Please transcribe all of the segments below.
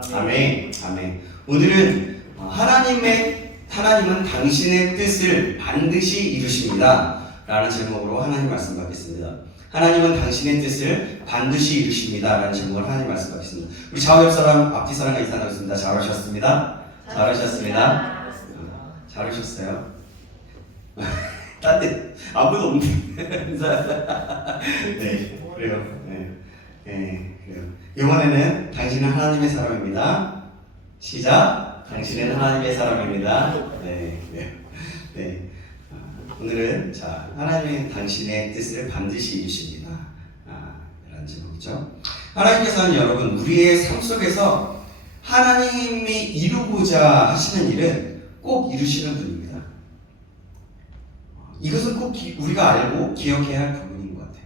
아멘, 아멘. 오늘은 하나님은 당신의 뜻을 반드시 이루십니다 라는 제목으로 하나님 말씀 받겠습니다. 하나님은 당신의 뜻을 반드시 이루십니다 라는 제목으로 하나님 말씀 받겠습니다. 우리 좌우 옆 사람, 앞뒤 사람과 인사드렸습니다. 잘 오셨습니다. 잘 오셨습니다. 잘 오셨어요. 딴 데 아무도 없는데 인사. 네, 그래요. 네, 그래요. 이번에는 당신은 하나님의 사람입니다. 시작. 당신은 하나님의 사람입니다. 네. 오늘은 하나님의 당신의 뜻을 반드시 이루십니다. 라는 제목이죠. 하나님께서는 여러분 우리의 삶 속에서 하나님이 이루고자 하시는 일은 꼭 이루시는 분입니다. 이것은 꼭 우리가 알고 기억해야 할 부분인 것 같아요.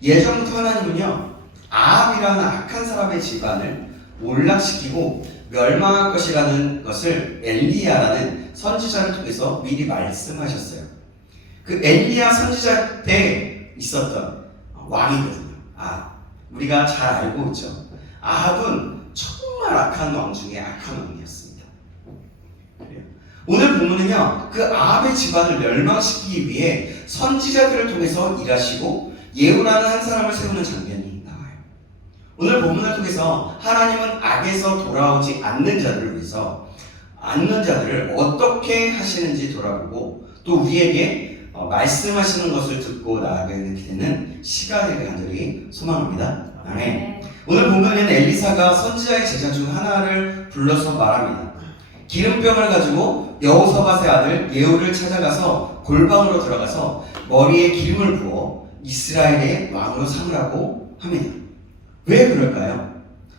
예전부터 하나님은요, 아합이라는 악한 사람의 집안을 몰락시키고 멸망할 것이라는 것을 엘리야라는 선지자를 통해서 미리 말씀하셨어요. 그 엘리야 선지자 때 있었던 왕이거든요. 우리가 잘 알고 있죠. 아합은 정말 악한 왕 중에 악한 왕이었습니다. 그래요. 오늘 본문은요, 그 아합의 집안을 멸망시키기 위해 선지자들을 통해서 일하시고 예후라는 한 사람을 세우는 장면이 나와요. 오늘 본문을 통해서 하나님은 악에서 돌아오지 않는 자들을 위해서 자들을 어떻게 하시는지 돌아보고 또 우리에게 말씀하시는 것을 듣고 나아가게 되는 시간을 간절히 소망합니다. 아멘. 오늘 본문에는 엘리사가 선지자의 제자 중 하나를 불러서 말합니다. 기름병을 가지고 여호사밧의 아들 예후를 찾아가서 골방으로 들어가서 머리에 기름을 부어 이스라엘의 왕으로 삼으라고 합니다. 왜 그럴까요?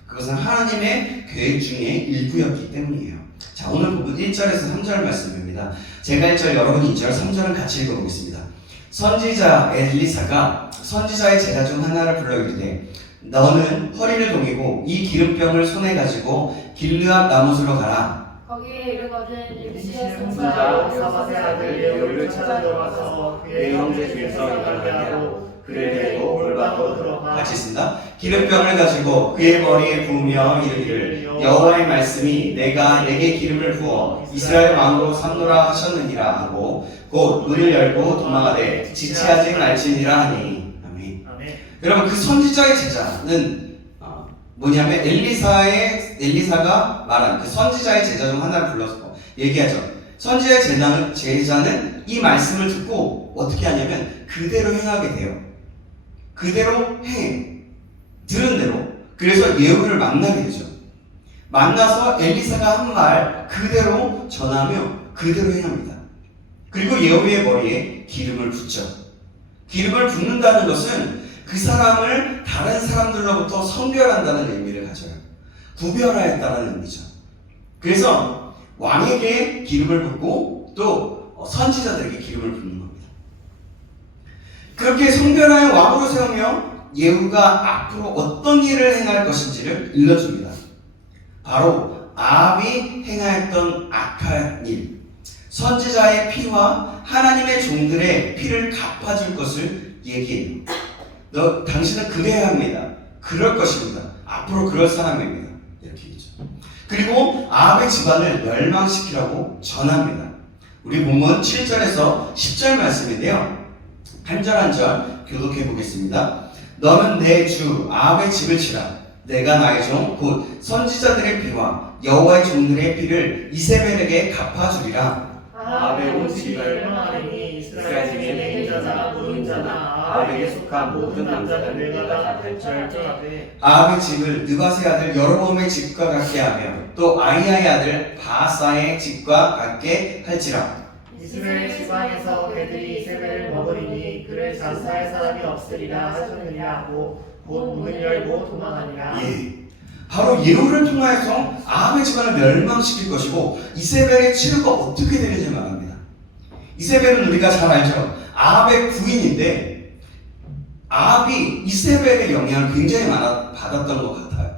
그것은 하나님의 계획 중에 일부였기 때문이에요. 자, 오늘 부분 1절에서 3절 말씀입니다. 제가 1절, 여러분이 2절, 3절은 같이 읽어보겠습니다. 선지자 엘리사가 선지자의 제자 중 하나를 불러 이르되 너는 허리를 동이고 이 기름병을 손에 가지고 길르앗 나못으로 가라. 거기에 이르거든 임시의 선지자 여호사밧의 아들 예후를 찾아 들어가서 그의 형제 중에서 일하게 하고 그를 데리고 골방으로 들어가. 같이 있습니다. 기름병을 가지고 그의 머리에 부으며 이르기를 여호와의 말씀이 내가 내게 기름을 부어 이스라엘 왕으로 삼노라 하셨느니라 하고 곧 문을 열고 도망하되 지체하지 말지니라 하니. 아멘. 여러분, 그 선지자의 제자는 뭐냐면 엘리사가 말한 그 선지자의 제자 중 하나를 불러서 얘기하죠. 선지자의 제자는 이 말씀을 듣고 어떻게 하냐면 그대로 행하게 돼요. 그대로 행해. 들은 대로. 그래서 예후를 만나게 되죠. 만나서 엘리사가 한 말 그대로 전하며 그대로 행합니다. 그리고 예후의 머리에 기름을 붓죠. 기름을 붓는다는 것은 그 사람을 다른 사람들로부터 선별한다는 의미를 가져요. 구별하였다는 의미죠. 그래서 왕에게 기름을 붓고 또 선지자들에게 기름을 붓는 겁니다. 그렇게 선별하여 왕으로 세우며 예후가 앞으로 어떤 일을 행할 것인지를 일러줍니다. 바로 아합이 행하였던 악한 일, 선지자의 피와 하나님의 종들의 피를 갚아줄 것을 얘기해요. 당신은 그래야 합니다. 그럴 것입니다. 앞으로 그럴 사람입니다. 이렇게 얘기죠. 그리고 아합의 집안을 멸망시키라고 전합니다. 우리 본문 7절에서 10절 말씀인데요. 한 절 한 절 교독해 보겠습니다. 너는 내 주 아합의 집을 치라. 내가 나의 종 곧 선지자들의 피와 여호와의 종들의 피를 이세벨에게 갚아주리라. 아합의 온 집을 멸망하리니 이스라엘 중에 내인자나 노인자나 아합에게 속한 모든 남자는 내가 펼쳐하되 아합의 집을 느밧의 아들 여로보암의 집과 같게 하며 또 아히야의 아들 바하사의 집과 같게 할지라. 이스라엘 지방에서 그들이 이세벨을 먹으리니 그를 장사할 사람이 없으리라 하셨느니라 하고 곧 문을 열고 도망하니라. 바로 예후를 통하여서 아합의 집안을 멸망시킬 것이고 이세벨의 치료가 어떻게 되는지 말합니다. 이세벨은 우리가 잘 알죠. 아합의 부인인데 아합이 이세벨의 영향을 굉장히 받았던 것 같아요.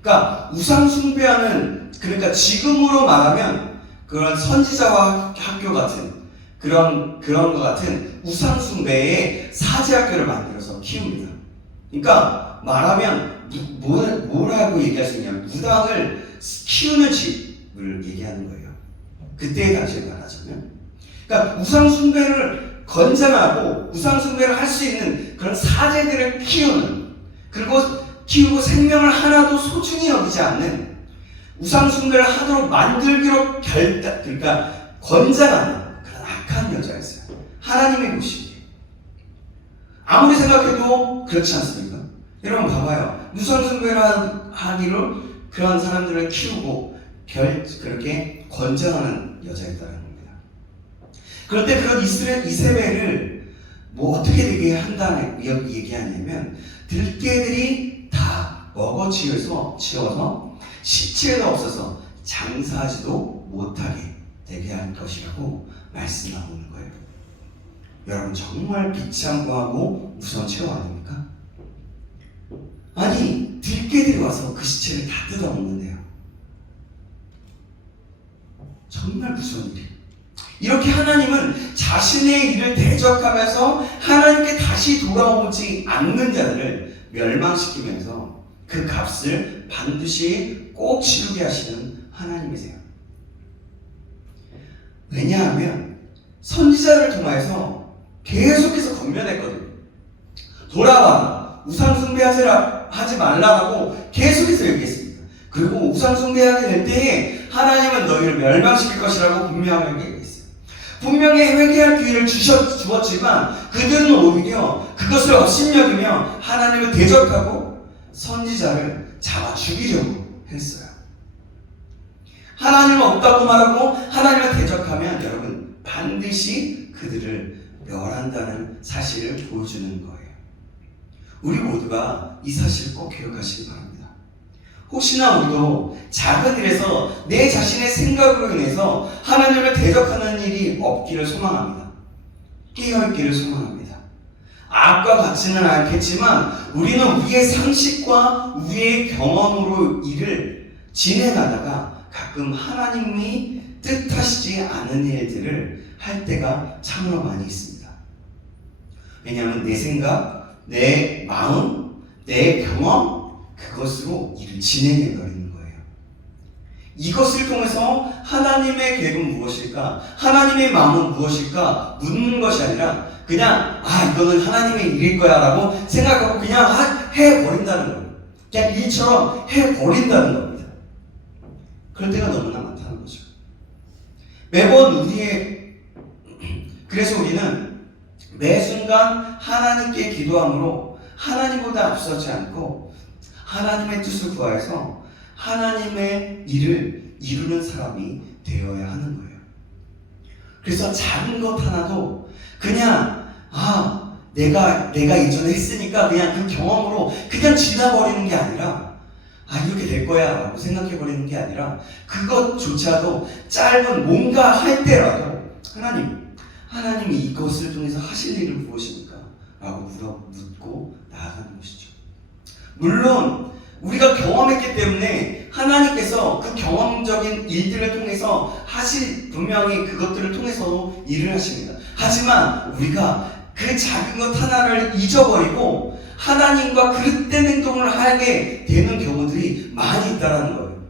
그러니까 우상 숭배하는, 그러니까 지금으로 말하면 그런 선지자와 학교 같은 그런 것 같은 우상 숭배의 사제학교를 만들어서 키웁니다. 그러니까 말하면 뭐라고 얘기할 수 있냐? 무당을 키우는 집을 얘기하는 거예요. 그때의 당시에 말하자면. 그러니까 우상 숭배를 권장하고 우상 숭배를 할 수 있는 그런 사제들을 키우는, 그리고 키우고 생명을 하나도 소중히 여기지 않는, 우상 숭배를 하도록 만들기로 그러니까 권장하는 그런 악한 여자였어요. 하나님의 보시기에. 아무리 생각해도 그렇지 않습니까? 여러분 봐봐요. 우상 숭배를 하기로 그런 사람들을 키우고 그렇게 권장하는 여자였다는 겁니다. 그런데 그런 이세벨을 뭐 어떻게 되게 한다는 얘기하냐면, 들깨들이 다 먹어치워서 시체가 없어서 장사하지도 못하게 되게 할 것이라고 말씀하고 있는 거예요. 여러분 정말 비참하고 무서운 최후 아닙니까? 아니 들깨들이 와서 그 시체를 다 뜯어먹는데요. 정말 무서운 일이에요. 이렇게 하나님은 자신의 일을 대적하면서 하나님께 다시 돌아오지 않는 자들을 멸망시키면서 그 값을 반드시 꼭 치르게 하시는 하나님이세요. 왜냐하면 선지자를 통해서 계속해서 권면했거든요. 돌아와 우상숭배하지 말라고 계속해서 얘기했습니다. 그리고 우상숭배하게 될 때에 하나님은 너희를 멸망시킬 것이라고 분명하게 얘기했어요. 분명히 회개할 기회를 주었지만 그들은 오히려 그것을 업신여기며 하나님을 대적하고 선지자를 잡아 죽이려고 했어요. 하나님은 없다고 말하고 하나님을 대적하면 여러분 반드시 그들을 멸한다는 사실을 보여주는 거예요. 우리 모두가 이 사실을 꼭 기억하시기 바랍니다. 혹시나 우리도 작은 일에서 내 자신의 생각으로 인해서 하나님을 대적하는 일이 없기를 소망합니다. 깨어있기를 소망합니다. 악과 같지는 않겠지만 우리는 우리의 상식과 우리의 경험으로 일을 진행하다가 가끔 하나님이 뜻하시지 않은 일들을 할 때가 참으로 많이 있습니다. 왜냐하면 내 생각, 내 마음, 내 경험, 그것으로 일을 진행해 버리는 거예요. 이것을 통해서 하나님의 계획은 무엇일까? 하나님의 마음은 무엇일까? 묻는 것이 아니라 그냥 이거는 하나님의 일일 거야 라고 생각하고 그냥 해버린다는 거예요. 그냥 일처럼 해버린다는 겁니다. 그럴 때가 너무나 많다는 거죠. 매번 그래서 우리는 매 순간 하나님께 기도함으로 하나님보다 앞서지 않고 하나님의 뜻을 구하여서 하나님의 일을 이루는 사람이 되어야 하는 거예요. 그래서 작은 것 하나도 그냥 내가 예전에 했으니까 그냥 그 경험으로 그냥 지나버리는 게 아니라 이렇게 될 거야 라고 생각해버리는 게 아니라 그것조차도 짧은 뭔가 할 때라도 하나님이 이것을 통해서 하실 일은 무엇입니까? 라고 묻고 나아가는 것이죠. 물론 우리가 경험했기 때문에 하나님께서 그 경험적인 일들을 통해서 분명히 그것들을 통해서도 일을 하십니다. 하지만 우리가 그 작은 것 하나를 잊어버리고 하나님과 그릇된 행동을 하게 되는 경우들이 많이 있다는 거예요.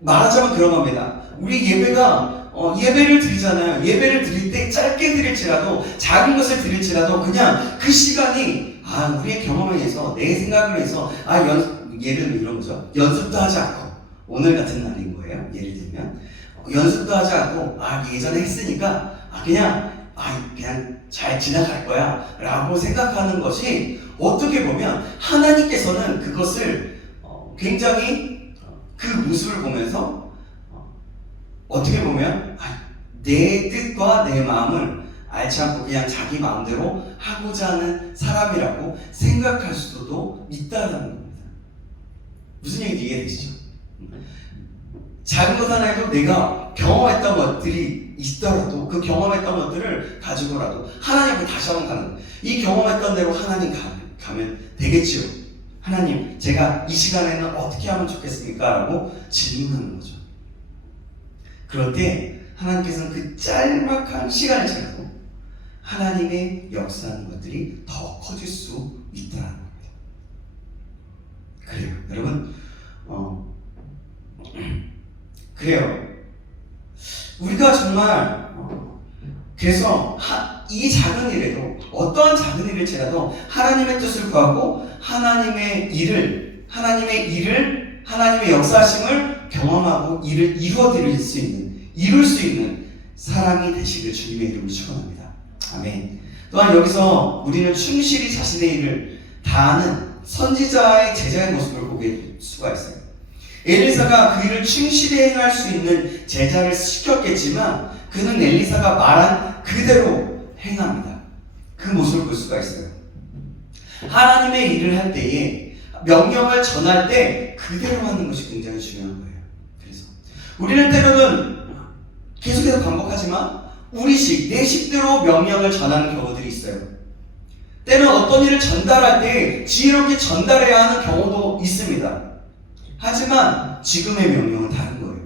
말하자면 그런 겁니다. 우리 예배를 드리잖아요. 예배를 드릴 때 짧게 드릴지라도 작은 것을 드릴지라도 그냥 그 시간이 우리의 경험에 의해서 내 생각을 해서 예를 들면 이런 거죠. 연습도 하지 않고 오늘 같은 날인 거예요. 예를 들면 연습도 하지 않고 예전에 했으니까 그냥 잘 지나갈 거야 라고 생각하는 것이 어떻게 보면 하나님께서는 그것을 굉장히 그 모습을 보면서 어떻게 보면 내 뜻과 내 마음을 알지 않고 그냥 자기 마음대로 하고자 하는 사람이라고 생각할 수도 있다는 겁니다. 무슨 얘기인지 이해되시죠? 작은 것 하나에도 내가 경험했던 것들이 있더라도 그 경험했던 것들을 가지고라도 하나님 앞에 다시 한번 가는 거예요. 이 경험했던 대로 하나님 가면 되겠지요. 하나님, 제가 이 시간에는 어떻게 하면 좋겠습니까? 라고 질문하는 거죠. 그럴 때 하나님께서는 그 짤막한 시간을 지나도 하나님의 역사하는 것들이 더 커질 수 있다는 겁니다. 그래요. 여러분, 그래요. 우리가 정말 그래서 이 작은 일에도 어떠한 작은 일일지라도 하나님의 뜻을 구하고 하나님의 역사하심을 경험하고 이를 이룰 수 있는 사람이 되시길 주님의 이름으로 축원합니다. 아멘. 또한 여기서 우리는 충실히 자신의 일을 다하는 선지자의 제자의 모습을 보게 수가 있어요. 엘리사가 그 일을 충실히 행할 수 있는 제자를 시켰겠지만 그는 엘리사가 말한 그대로 행합니다. 그 모습을 볼 수가 있어요. 하나님의 일을 할 때에 명령을 전할 때 그대로 하는 것이 굉장히 중요한 거예요. 그래서 우리는 때로는 계속해서 반복하지만 우리식, 내 식대로 명령을 전하는 경우들이 있어요. 때는 어떤 일을 전달할 때 지혜롭게 전달해야 하는 경우도 있습니다. 하지만 지금의 명령은 다른 거예요.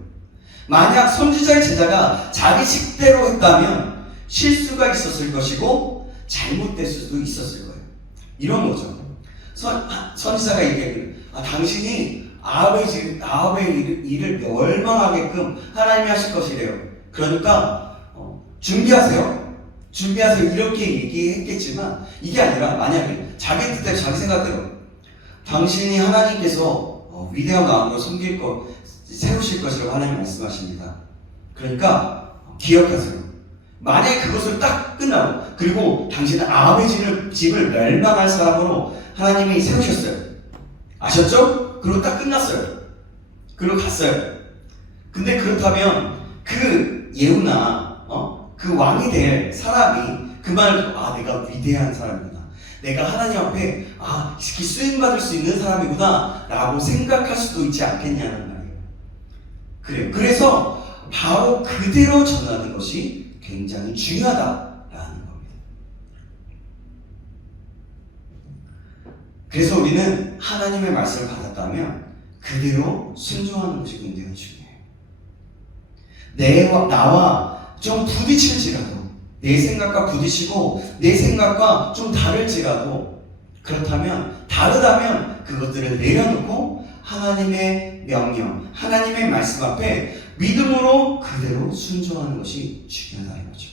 만약 선지자의 제자가 자기 식대로 했다면 실수가 있었을 것이고 잘못될 수도 있었을 거예요. 이런 거죠. 선지자가 얘기해요. 당신이 아합의 일을 멸망하게끔 하나님이 하실 것이래요. 그러니까 준비하세요. 이렇게 얘기했겠지만 이게 아니라 만약에 자기 뜻대로 자기 생각대로 당신이 하나님께서 위대한 마음으로 세우실 것이라고 하나님 말씀하십니다. 그러니까 기억하세요. 만약에 그것을 딱 끝나고 그리고 당신은 아합의 집을 멸망할 사람으로 하나님이 세우셨어요. 아셨죠? 그리고 딱 끝났어요. 그리고 갔어요. 근데 그렇다면 그 예후나 그 왕이 될 사람이 그 말을 듣고 내가 위대한 사람이구나. 내가 하나님 앞에 이렇게 쓰임받을 수 있는 사람이구나 라고 생각할 수도 있지 않겠냐는 말이에요. 그래요. 그래서 바로 그대로 전하는 것이 굉장히 중요하다라는 겁니다. 그래서 우리는 하나님의 말씀을 받았다면 그대로 순종하는 것이 굉장히 중요해요. 나와 좀 부딪힐지라도 내 생각과 부딪히고 내 생각과 좀 다르다면 그것들을 내려놓고 하나님의 명령, 하나님의 말씀 앞에 믿음으로 그대로 순종하는 것이 중요하다는 거죠.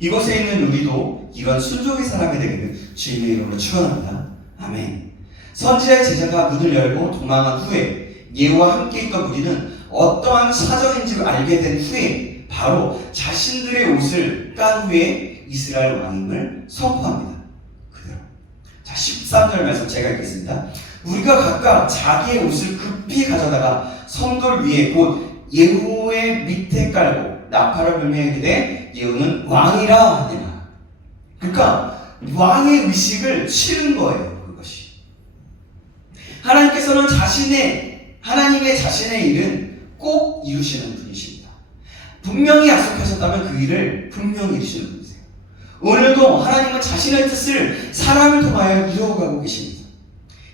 이곳에 있는 우리도 이런 순종의 사람이 되기를 주님의 이름으로 축원합니다. 아멘. 선지자의 제자가 문을 열고 도망한 후에 예후와 함께 있던 무리는 어떠한 사정인지 알게 된 후에 바로 자신들의 옷을 깐 후에 이스라엘 왕임을 선포합니다. 그대로. 자, 13절 말씀 제가 읽겠습니다. 우리가 각각 자기의 옷을 급히 가져다가 성돌 위에 곧 예후의 밑에 깔고 나팔을 불며 이르되 예후는 왕이라 하니라. 그러니까 왕의 의식을 치른 거예요. 그것이. 하나님께서는 하나님의 자신의 일은 꼭 이루시는 분이십니다. 분명히 약속하셨다면 그 일을 분명히 이루시는 분이세요. 오늘도 하나님은 자신의 뜻을 사람을 통하여 이루어가고 계십니다.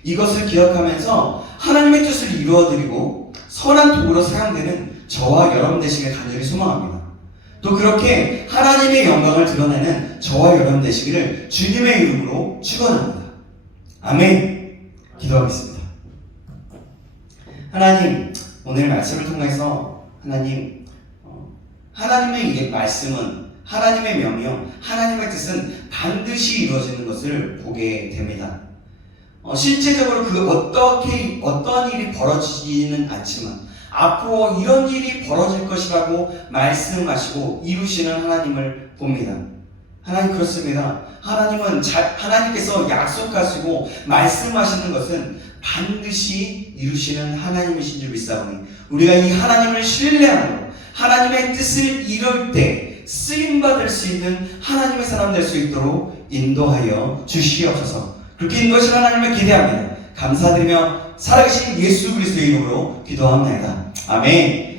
이것을 기억하면서 하나님의 뜻을 이루어드리고 선한 도구로 사용되는 저와 여러분 되시길 간절히 소망합니다. 또 그렇게 하나님의 영광을 드러내는 저와 여러분 되시기를 주님의 이름으로 축원합니다. 아멘. 기도하겠습니다. 하나님, 오늘 말씀을 통해서 하나님의 말씀은, 하나님의 명령, 하나님의 뜻은 반드시 이루어지는 것을 보게 됩니다. 실제적으로 어떠한 일이 벌어지지는 않지만 앞으로 이런 일이 벌어질 것이라고 말씀하시고 이루시는 하나님을 봅니다. 하나님 그렇습니다. 하나님께서 약속하시고 말씀하시는 것은 반드시 이루시는 하나님이신 줄 믿사오니 우리가 이 하나님을 신뢰하고 하나님의 뜻을 이룰 때 쓰임받을 수 있는 하나님의 사람 될 수 있도록 인도하여 주시옵소서. 그렇게 인도하신 하나님을 기대합니다. 감사드리며 살아계신 예수 그리스도의 이름으로 기도합니다. 아멘.